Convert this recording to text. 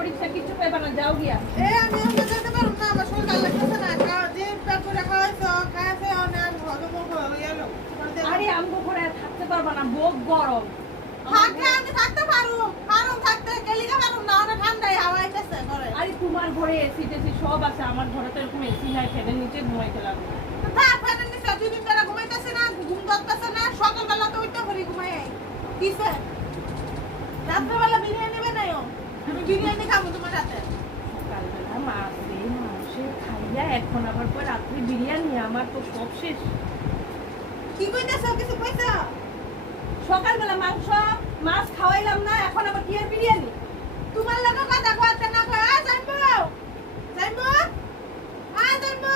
পরীক্ষা কিছু পেবা না, যাও গিয়া। আমি যেতে পারবো না, আমার শরীর ভালো লাগতেছে না। যে পেট করে খাওয়াইছো, খাইছে অনেক হজম হয়ে গেল। আরে আমগো ঘরে আর থাকতে পারবা না, বহুত গরম। থাকলে আমি থাকতে পারবো, থাকতে গেলিগা পারবো না, অনেক ঠান্ডায় হাওয়া আইতেছে ঘরে। আরে তোমার ঘরে এসি টেসি সব আছে, আমার ঘরে তো এরকম এসি নাই, ফ্যানের নিচে ঘুমাইতে লাগবে। ফ্যানের নিচে 2 দিন ধরে ঘুমাইতেছে না, ঘুম ধরতেছে না, সকালবেলা তো উঠতে পারি ঘুমাই। কিসে রাত্রেবেলা বিরিয়ানি বানাইও, আমি বিরিয়ানি খাবো তোমার সাথে। সকালবেলা মাছ দিয়ে মাংসে খাইয়া এখন আবার পর রাত্রি বিরিয়ানি, আমার তো সব শেষ। কি কইতেছো, কিছু কইছো? সকালবেলা মাংস মাছ খাওয়াইলাম না, এখন আবার কি আর বিরিয়ানি? তোমার লাগে কথা কইতে না কই, আ যাইবো যাইবো, আ যাইবো।